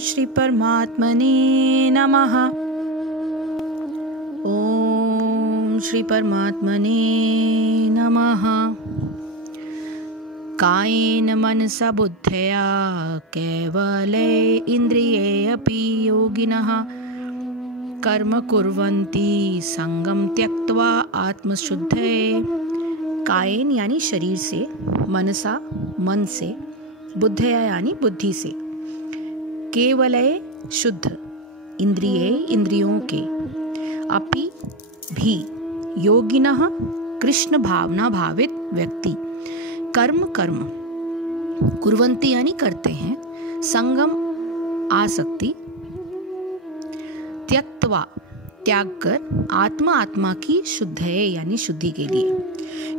श्री परमात्मने नमः। ओम श्री परमात्मने नमः। कायेन मनसा बुद्धया केवले इंद्रिये अपि योगिनः कर्म कुर्वन्ति संगम त्यक्त्वा आत्मशुद्धये। कायेन यानी शरीर से, मनसा मन से, बुद्धया यानी बुद्धि से, केवलय शुद्ध, इंद्रिये इंद्रियों के, अपि भी, योगिनः कृष्ण भावना भावित व्यक्ति, कर्म कुर्वन्ति यानी करते हैं, संगम आसक्ति, त्यक्त्वा त्याग कर, आत्मा की शुद्ध है यानी शुद्धि के लिए।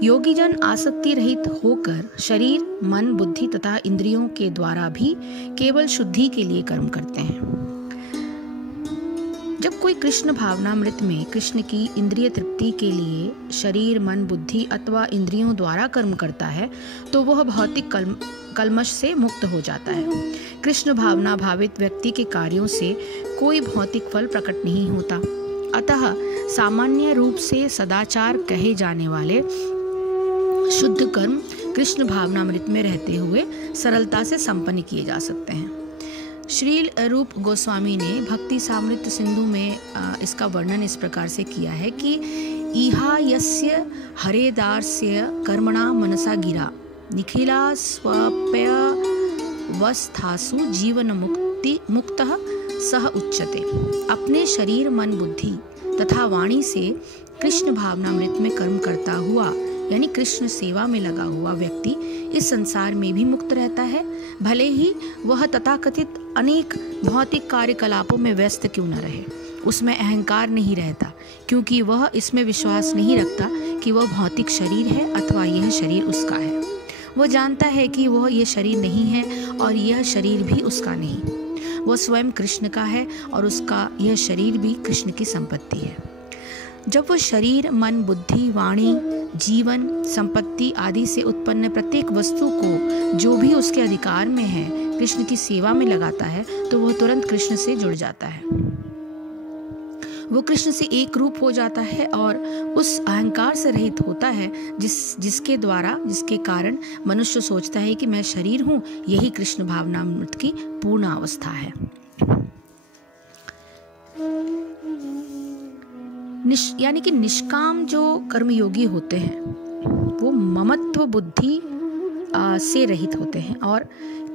योगी जन आसक्ति रहित होकर शरीर, मन, बुद्धि तथा इंद्रियों के द्वारा भी केवल शुद्धि के लिए कर्म करते हैं। जब कोई कृष्ण भावनामृत में कृष्ण की इंद्रिय तृप्ति के लिए शरीर, मन, बुद्धि अथवा इंद्रियों द्वारा कर्म करता है तो वह भौतिक कल्मश से मुक्त हो जाता है। कृष्ण भावना भावित व्यक्ति के कार्यों से कोई भौतिक फल प्रकट नहीं होता, अतः सामान्य रूप से सदाचार कहे जाने वाले शुद्ध कर्म कृष्ण भावनामृत में रहते हुए सरलता से संपन्न किए जा सकते हैं। श्रील रूप गोस्वामी ने भक्ति सामृत सिंधु में इसका वर्णन इस प्रकार से किया है कि इहा यस्य हरेदास्य कर्मणा मनसा गिरा निखिला स्वप्यवस्थासु जीवन मुक्तः सह उच्यते। अपने शरीर, मन, बुद्धि तथा वाणी से कृष्ण भावनामृत में कर्म करता हुआ यानी कृष्ण सेवा में लगा हुआ व्यक्ति इस संसार में भी मुक्त रहता है, भले ही वह तथाकथित अनेक भौतिक कार्यकलापों में व्यस्त क्यों न रहे। उसमें अहंकार नहीं रहता, क्योंकि वह इसमें विश्वास नहीं रखता कि वह भौतिक शरीर है अथवा यह शरीर उसका है। वह जानता है कि वह यह शरीर नहीं है और यह शरीर भी उसका नहीं। वह स्वयं कृष्ण का है और उसका यह शरीर भी कृष्ण की संपत्ति है। जब वह शरीर, मन, बुद्धि, वाणी, जीवन, संपत्ति आदि से उत्पन्न प्रत्येक वस्तु को जो भी उसके अधिकार में है कृष्ण की सेवा में लगाता है तो वह तुरंत कृष्ण से जुड़ जाता है। वो कृष्ण से एक रूप हो जाता है और उस अहंकार से रहित होता है जिसके कारण मनुष्य सोचता है कि मैं शरीर हूँ। यही कृष्ण भावनामृत की पूर्ण अवस्था है। यानी कि निष्काम जो कर्मयोगी होते हैं वो ममत्व बुद्धि से रहित होते हैं और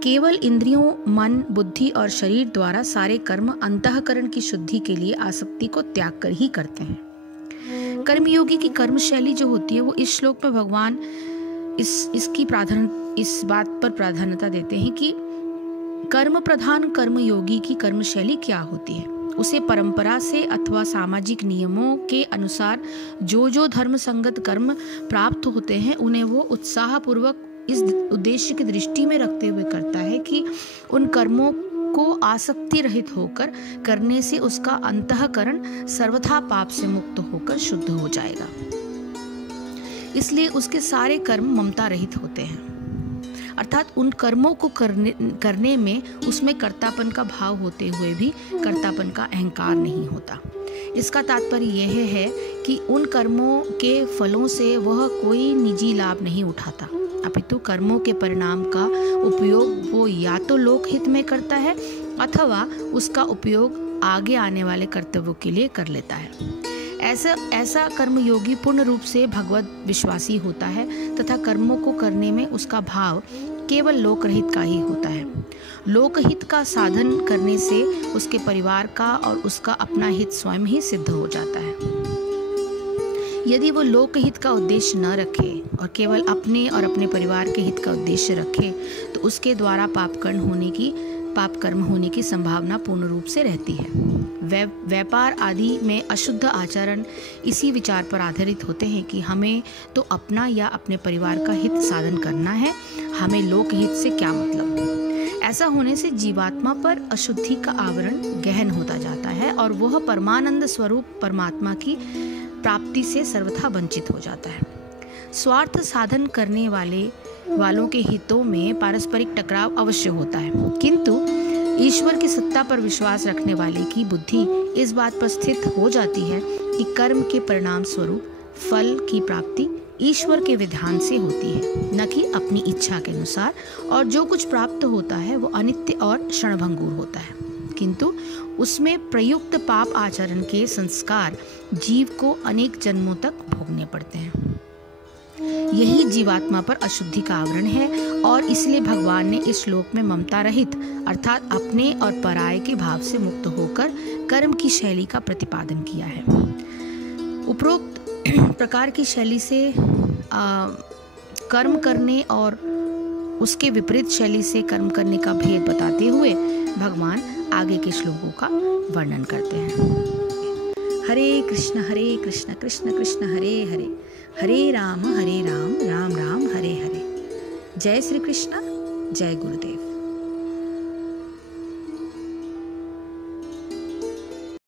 केवल इंद्रियों, मन, बुद्धि और शरीर द्वारा सारे कर्म अंतःकरण की शुद्धि के लिए आसक्ति को त्याग कर ही करते हैं। कर्मयोगी की कर्म शैली जो होती है वो इस श्लोक में भगवान इस बात पर प्राधान्यता देते हैं कि कर्म प्रधान कर्मयोगी की कर्म शैली क्या होती है। उसे परंपरा से अथवा सामाजिक नियमों के अनुसार जो धर्म संगत कर्म प्राप्त होते हैं उन्हें वो उत्साह पूर्वक इस उद्देश्य की दृष्टि में रखते हुए करता है कि उन कर्मों को आसक्ति रहित होकर करने से उसका अंतःकरण सर्वथा पाप से मुक्त होकर शुद्ध हो जाएगा। इसलिए उसके सारे कर्म ममता रहित होते हैं, अर्थात उन कर्मों को करने में उसमें कर्तापन का भाव होते हुए भी कर्तापन का अहंकार नहीं होता। इसका तात्पर्य यह है कि उन कर्मों के फलों से वह कोई निजी लाभ नहीं उठाता, अपितु कर्मों के परिणाम का उपयोग वो या तो लोक हित में करता है अथवा उसका उपयोग आगे आने वाले कर्तव्यों के लिए कर लेता है। ऐसा कर्मयोगी पूर्ण रूप से भगवत विश्वासी होता है तथा कर्मों को करने में उसका भाव केवल लोकहित का ही होता है। लोकहित का साधन करने से उसके परिवार का और उसका अपना हित स्वयं ही सिद्ध हो जाता है। यदि वो लोकहित का उद्देश्य न रखे और केवल अपने और अपने परिवार के हित का उद्देश्य रखे तो उसके द्वारा पाप कर्म होने की संभावना पूर्ण रूप से रहती है। व्यापार आदि में अशुद्ध आचरण इसी विचार पर आधारित होते हैं कि हमें तो अपना या अपने परिवार का हित साधन करना है, हमें लोकहित से क्या मतलब। ऐसा होने से जीवात्मा पर अशुद्धि का आवरण गहन होता जाता है और वह परमानंद स्वरूप परमात्मा की प्राप्ति से सर्वथा वंचित हो जाता है। स्वार्थ साधन करने वालों के हितों में पारस्परिक टकराव अवश्य होता है, किंतु ईश्वर की सत्ता पर विश्वास रखने वाले की बुद्धि इस बात पर स्थित हो जाती है कि कर्म के परिणाम स्वरूप फल की प्राप्ति ईश्वर के विधान से होती है, न कि अपनी इच्छा के अनुसार, और जो कुछ प्राप्त होता है वो अनित्य और क्षणभंगुर होता है, किंतु उसमें प्रयुक्त पाप आचरण के संस्कार जीव को अनेक जन्मों तक भोगने पड़ते हैं। यही जीवात्मा पर अशुद्धि का आवरण है और इसलिए भगवान ने इस श्लोक में ममता रहित अर्थात अपने और पराये के भाव से मुक्त होकर कर्म की शैली का प्रतिपादन किया है। उपरोक्त प्रकार की शैली से कर्म करने और उसके विपरीत शैली से कर्म करने का भेद बताते हुए भगवान आगे के श्लोकों का वर्णन करते हैं। हरे कृष्ण कृष्ण कृष्ण हरे हरे, हरे राम राम राम हरे हरे। जय श्री कृष्ण, जय गुरुदेव।